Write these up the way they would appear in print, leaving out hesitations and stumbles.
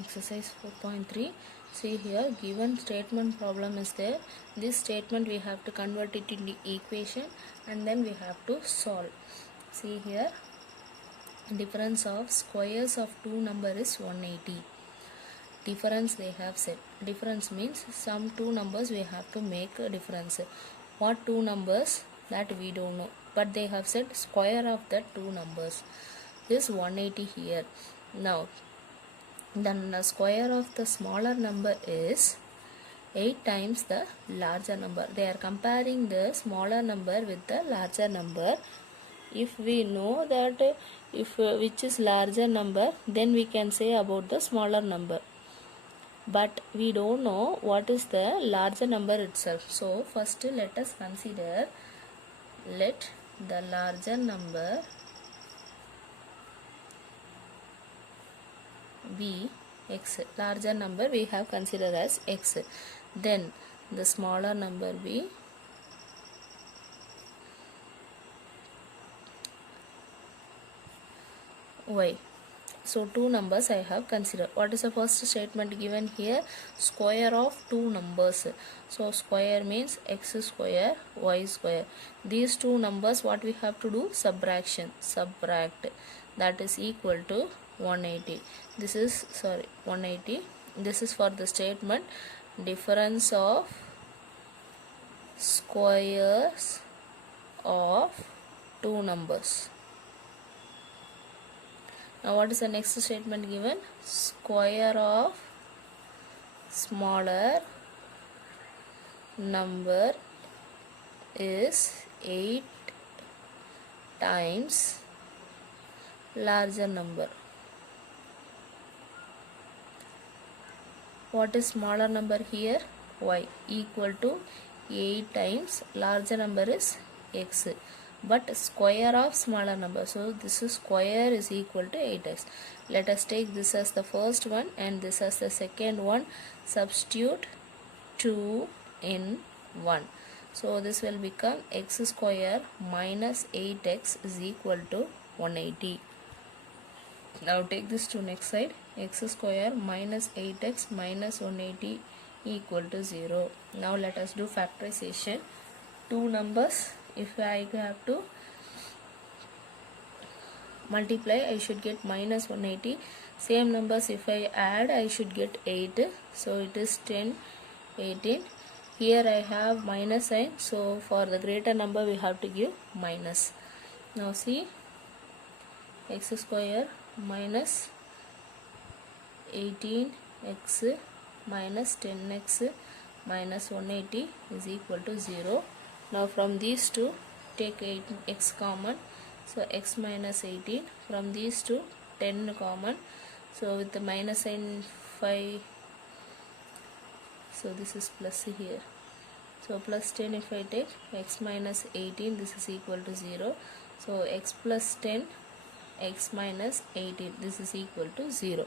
Exercise 4.3. See here, given statement problem is there. This statement we have to convert it into equation and then we have to solve. See here, difference of squares of two number is 180. Difference they have said. Difference means some two numbers we have to make a difference. What two numbers, that we don't know, but they have said square of that two numbers is 180 here. Now then the square of the smaller number is 8 times the larger number. They are comparing the smaller number with the larger number. If we know that if which is larger number, then we can say about the smaller number, but we don't know what is the larger number itself. So first let us consider, let the larger number be x. Larger number we have considered as x. Then the smaller number be y. So two numbers I have considered. What is the first statement given here? Square of two numbers. So square means x square, y square. These two numbers, what we have to do? Subtraction. Subtract. That is equal to 180. This is 180. This is for the statement difference of squares of two numbers. Now what is the next statement given? Square of smaller number is 8 times larger number. What is smaller number here? Y, equal to 8 times larger number is x, but square of smaller number, so this is square is equal to 8x. Let us take this as the first one and this as the second one. Substitute 2 in 1, so this will become x square minus 8x is equal to 180. Now take this to next side. X square minus 8x minus 180 equal to 0. Now let us do factorization. Two numbers, if I have to multiply, I should get minus 180. Same numbers, if I add, I should get 8. So it is 10, 18. Here I have minus sign, so for the greater number we have to give minus. Now see, x square minus 18x minus 10x minus 180 is equal to 0. Now from these two take 8x common, so x minus 18. From these two 10 common, so with the minus sign 5, so this is plus here. So plus 10 if I take x minus 18, this is equal to 0. So x plus 10, x minus 18, this is equal to 0.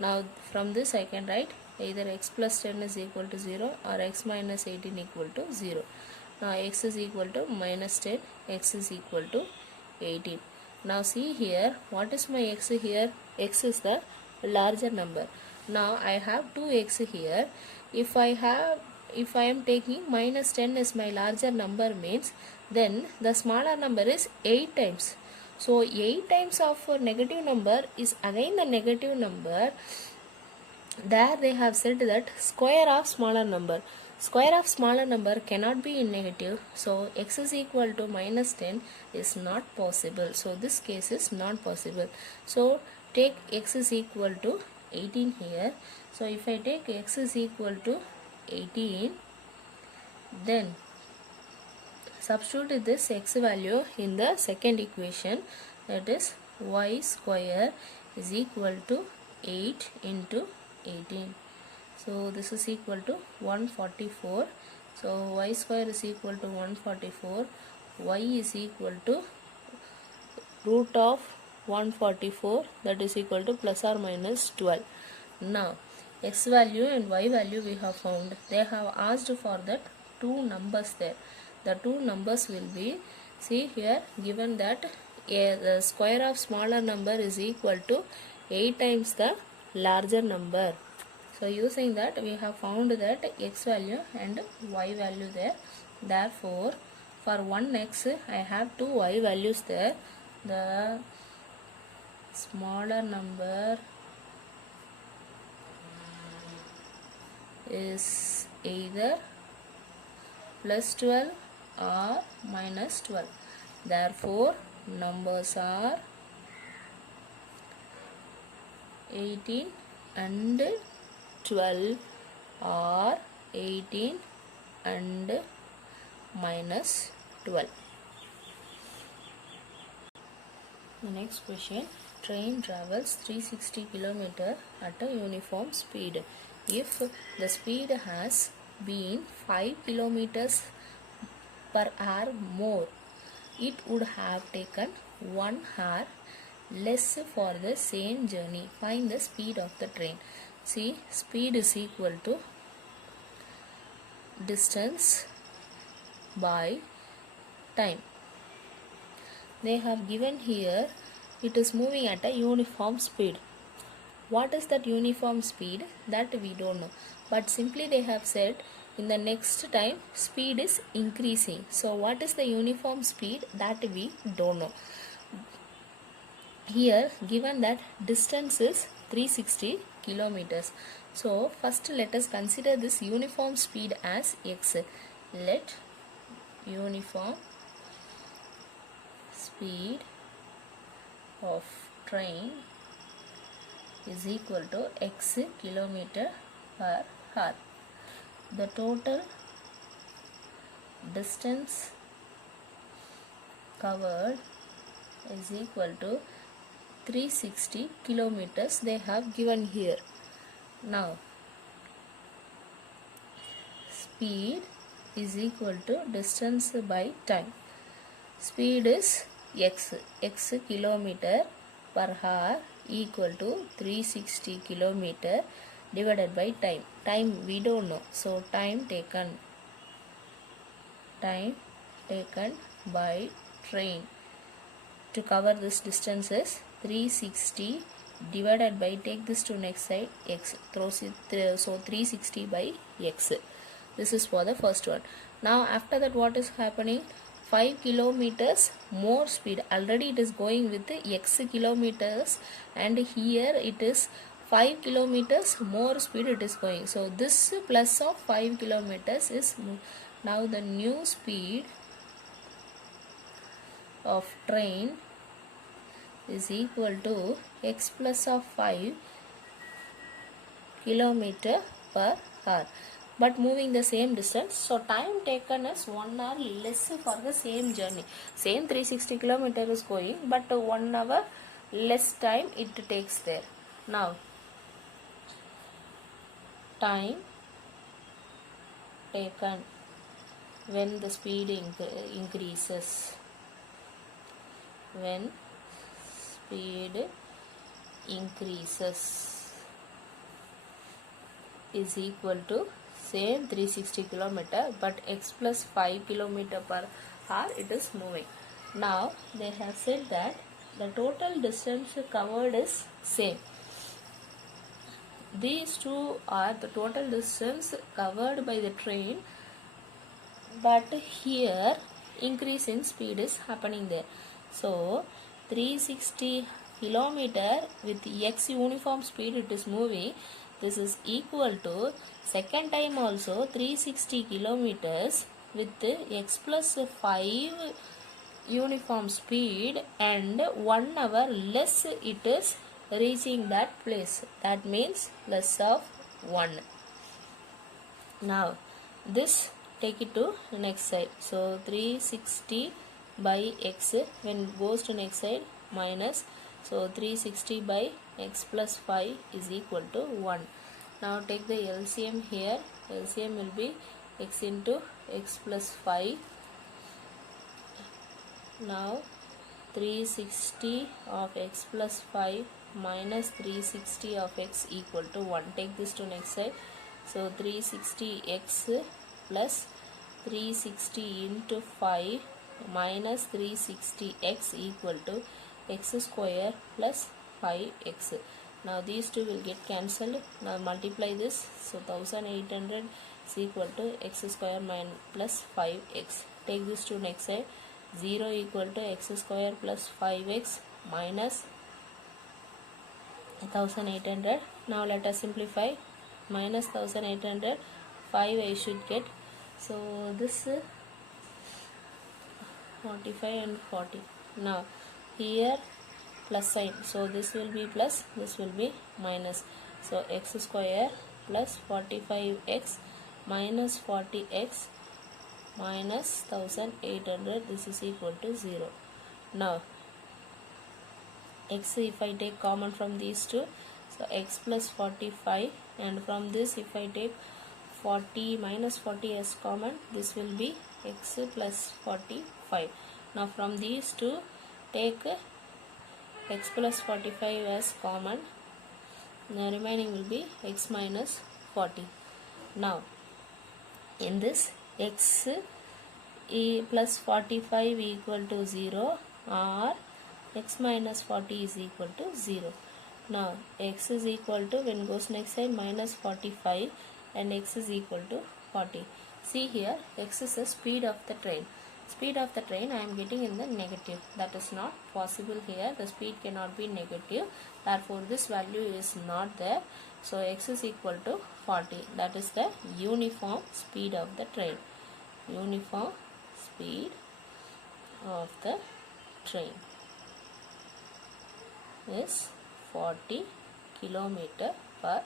Now from this I can write either x plus 10 is equal to 0 or x minus 18 equal to 0. Now x is equal to minus 10, x is equal to 18. Now see here, what is my x here? X is the larger number. Now I have 2x here. If I am taking minus 10 is my larger number, means then the smaller number is 8 times. So 8 times of a negative number is again the negative number. There they have said that square of smaller number. Square of smaller number cannot be in negative. So x is equal to minus 10 is not possible. So this case is not possible. So take x is equal to 18 here. So if I take x is equal to 18, then substitute this x value in the second equation, that is y square is equal to 8 into 18. So this is equal to 144. So y square is equal to 144. Y is equal to root of 144, that is equal to plus or minus 12. Now x value and y value we have found. They have asked for that two numbers there. The two numbers will be, see here given that the square of smaller number is equal to 8 times the larger number. So using that we have found that x value and y value there. Therefore for 1x I have 2 y values there. The smaller number is either plus 12 or minus 12. Therefore numbers are 18 and 12 or 18 and minus 12. The next question, train travels 360 km at a uniform speed. If the speed has been 5 km per hour more, it would have taken 1 hour less for the same journey. Find the speed of the train. See, speed is equal to distance by time. They have given here it is moving at a uniform speed. What is that uniform speed? That we don't know. But simply they have said in the next time speed is increasing. So what is the uniform speed? That we don't know. Here given that distance is 360 kilometers. So first let us consider this uniform speed as x. Let uniform speed of train is equal to x kilometer per hour. The total distance covered is equal to 360 kilometers they have given here. Now speed is equal to distance by time. Speed is x kilometer per hour equal to 360 kilometer divided by time. Time we don't know, so time taken by train to cover this distance is 360 divided by, take this to next side, x, so 360 by x. This is for the first one. Now after that what is happening? 5 kilometers more speed. Already it is going with x kilometers and here it is 5 kilometers more speed it is going. So this plus of 5 kilometers is now the new speed of train is equal to x plus of 5 kilometer per hour, but moving the same distance. So time taken is 1 hour less for the same journey. Same 360 kilometer is going, but 1 hour less time it takes there. Now time taken when the speed increases. When speed increases is equal to same 360 kilometer, but x plus 5 kilometer per hour it is moving. Now they have said that the total distance covered is same. These two are the total distance covered by the train, but here increase in speed is happening there. So 360 kilometer with x uniform speed it is moving. This is equal to second time also 360 kilometers with x plus 5 uniform speed and 1 hour less it is reaching that place. That means less of 1. Now this take it to next side. So 360 by x, when it goes to next side, minus, so 360 by x plus 5 is equal to 1. Now take the LCM here. LCM will be x into x plus 5. Now 360 of x plus 5 minus 360 of x equal to 1. Take this to next side. So 360x plus 360 into 5 minus 360x equal to x square plus 5x. Now these two will get cancelled. Now multiply this. So 1800 is equal to x square plus 5x. Take this to next side. 0 equal to x square plus 5x minus 1800. Now let us simplify. Minus 1800, 5 I should get. So this 45 and 40. Now here plus sign, so this will be plus, this will be minus. So x square plus 45x minus 40x minus 1800, this is equal to 0. Now x, if I take common from these two, so x plus 45, and from this if I take 40 minus 40 as common, this will be x plus 45. Now from these two take x plus 45 as common, the remaining will be x minus 40. Now in this x plus 45 equal to 0 or x minus 40 is equal to 0. Now x is equal to, when goes next side, minus 45 and x is equal to 40. See here, x is the speed of the train. Speed of the train I am getting in the negative. That is not possible here. The speed cannot be negative. Therefore this value is not there. So x is equal to 40. That is the uniform speed of the train. Uniform speed of the train is 40 km/h.